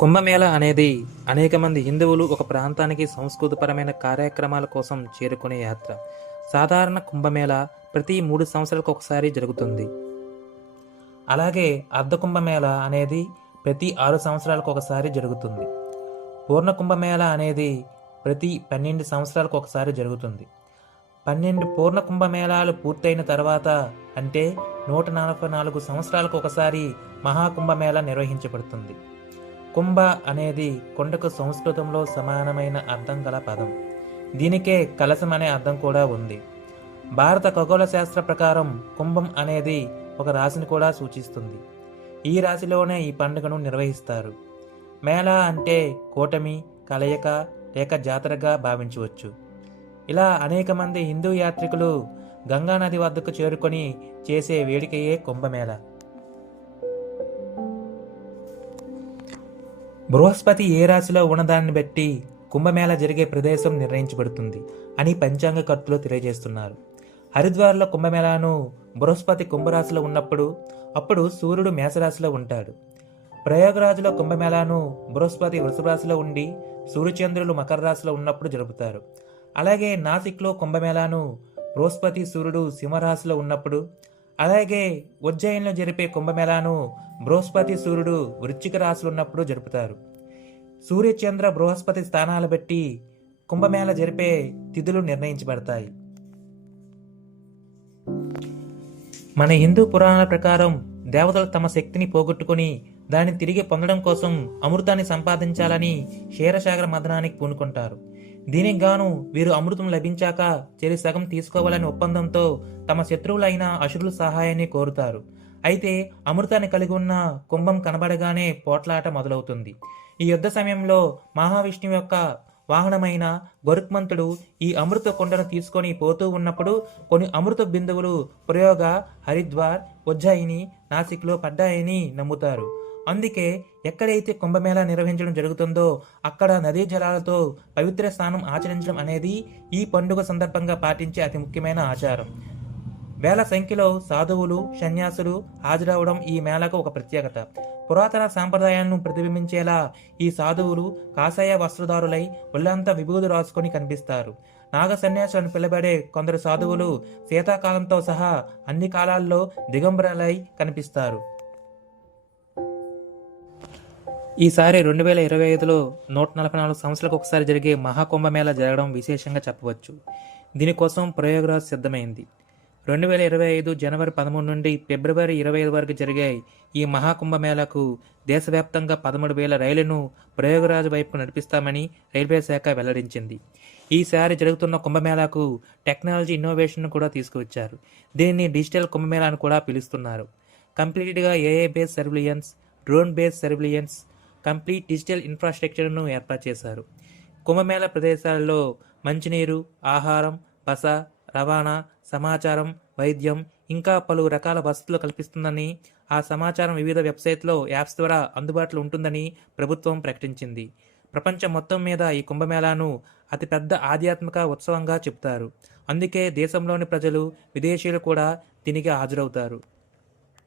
కుంభమేళా అనేది అనేక మంది హిందువులు ఒక ప్రాంతానికి సంస్కృతిపరమైన కార్యక్రమాల కోసం చేరుకునే యాత్ర. సాధారణ కుంభమేళా ప్రతి 3 సంవత్సరాలకు ఒకసారి జరుగుతుంది. అలాగే అర్ధ కుంభమేళా అనేది ప్రతి 6 సంవత్సరాలకు ఒకసారి జరుగుతుంది. పూర్ణ కుంభమేళా అనేది ప్రతి 12 సంవత్సరాలకు ఒకసారి జరుగుతుంది. 12 పూర్ణ కుంభమేళాలు పూర్తయిన తర్వాత, అంటే 144 సంవత్సరాలకు ఒకసారి మహాకుంభమేళా నిర్వహించబడుతుంది. కుంభ అనేది కొండకు సంస్కృతంలో సమానమైన అర్థం గల పదం. దీనికే కలశం అనే అర్థం కూడా ఉంది. భారత ఖగోళ శాస్త్ర ప్రకారం కుంభం అనేది ఒక రాశిని కూడా సూచిస్తుంది. ఈ రాశిలోనే ఈ పండుగను నిర్వహిస్తారు. మేళా అంటే కూటమి, కలయిక లేక జాతరగా భావించవచ్చు. ఇలా అనేక మంది హిందూ యాత్రికులు గంగా నది వద్దకు చేరుకొని చేసే వేడుకయే కుంభమేళా. బృహస్పతి ఏ రాశిలో ఉన్నదాన్ని బట్టి కుంభమేళా జరిగే ప్రదేశం నిర్ణయించబడుతుంది అని పంచాంగ కర్తలు తెలియజేస్తున్నారు. హరిద్వార్లో కుంభమేళాను బృహస్పతి కుంభరాశిలో ఉన్నప్పుడు అప్పుడు సూర్యుడు మేషరాశిలో ఉంటాడు. ప్రయాగరాజ్లో కుంభమేళాను బృహస్పతి వృషభ రాశిలో ఉండి సూర్యచంద్రులు మకర రాశిలో ఉన్నప్పుడు జరుపుతారు. అలాగే నాసిక్లో కుంభమేళాను బృహస్పతి సూర్యుడు సింహరాశిలో ఉన్నప్పుడు, అలాగే ఉజ్జయిన్లో జరిపే కుంభమేళాను బృహస్పతి సూర్యుడు వృశ్చిక రాశిలో ఉన్నప్పుడు జరుపుతారు. సూర్యచంద్ర బృహస్పతి స్థానాలు బట్టి కుంభమేళా జరిపే తిథులు నిర్ణయించబడతాయి. మన హిందూ పురాణాల ప్రకారం దేవతలు తమ శక్తిని పోగొట్టుకుని దాన్ని తిరిగి పొందడం కోసం అమృతాన్ని సంపాదించాలని క్షీరసాగర మథనానికి పూనుకుంటారు. దీనికి గాను వీరు అమృతం లభించాక చెరి సగం తీసుకోవాలని ఒప్పందంతో తమ శత్రువులైన అసురుల సహాయాన్ని కోరుతారు. అయితే అమృతాన్ని కలిగి ఉన్న కుంభం కనబడగానే పోట్లాట మొదలవుతుంది. ఈ యుద్ధ సమయంలో మహావిష్ణువు యొక్క వాహనమైన గరుత్మంతుడు ఈ అమృత కొండను తీసుకొని పోతూ ఉన్నప్పుడు కొన్ని అమృత బిందువులు ప్రయోగ, హరిద్వార్, ఉజ్జయిని, నాసిక్లో పడ్డాయని నమ్ముతారు. అందుకే ఎక్కడైతే కుంభమేళా నిర్వహించడం జరుగుతుందో అక్కడ నదీ జలాలతో పవిత్ర స్నానం ఆచరించడం అనేది ఈ పండుగ సందర్భంగా పాటించే అతి ముఖ్యమైన ఆచారం. వేల సంఖ్యలో సాధువులు, సన్యాసులు హాజరవడం ఈ మేళాకు ఒక ప్రత్యేకత. పురాతన సాంప్రదాయాలను ప్రతిబింబించేలా ఈ సాధువులు కాషాయ వస్త్రధారులై ఒళ్ళంతా విభూది రాసుకొని కనిపిస్తారు. నాగ సన్యాసులను పిలబడే కొందరు సాధువులు శీతాకాలంతో సహా అన్ని కాలాల్లో దిగంబరులై కనిపిస్తారు. ఈసారి 2025లో 144 సంవత్సరాలకు ఒకసారి జరిగే మహాకుంభమేళా జరగడం విశేషంగా చెప్పవచ్చు. దీనికోసం ప్రయాగరాజ్ సిద్ధమైంది. 2025 జనవరి 13 నుండి ఫిబ్రవరి 25 వరకు జరిగే ఈ మహాకుంభమేళాకు దేశవ్యాప్తంగా 13,000 రైళ్లను ప్రయాగరాజ్ వైపు నడిపిస్తామని రైల్వే శాఖ వెల్లడించింది. ఈసారి జరుగుతున్న కుంభమేళాకు టెక్నాలజీ ఇన్నోవేషన్ కూడా తీసుకువచ్చారు. దీన్ని డిజిటల్ కుంభమేళా అని కూడా పిలుస్తున్నారు. కంప్లీట్గా AI based surveillance, drone based surveillance, complete digital ఇన్ఫ్రాస్ట్రక్చర్ను ఏర్పాటు చేశారు. కుంభమేళా ప్రదేశాల్లో మంచినీరు, ఆహారం, బస, రవాణా, సమాచారం, వైద్యం ఇంకా పలు రకాల వసతులు కల్పిస్తుందని, ఆ సమాచారం వివిధ వెబ్సైట్లో, యాప్స్ ద్వారా అందుబాటులో ఉంటుందని ప్రభుత్వం ప్రకటించింది. ప్రపంచం మొత్తం మీద ఈ కుంభమేళాను అతిపెద్ద ఆధ్యాత్మిక ఉత్సవంగా చెబుతారు. అందుకే దేశంలోని ప్రజలు, విదేశీయులు కూడా దీనికి హాజరవుతారు.